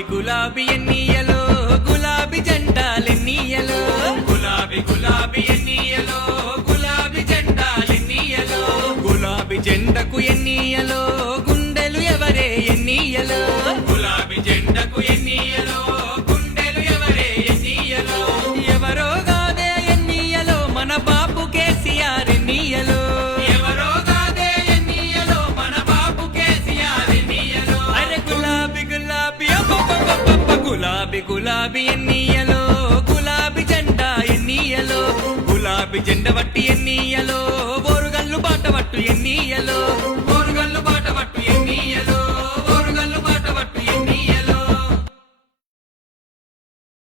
గులాబీ గులాబీ ఎన్నియలో? గులాబీ జెండాలెన్నియలో? గులాబీ గులాబీ ఎన్నియలో? గులాబీ జెండాలెన్నియలో? గులాబీ జెండకు ఎన్నియలో? గులాబీ ఎన్నీయలో గులాబీ జెండా ఎన్నీయలో గులాబీ జెండ వట్టి ఎన్నీయలో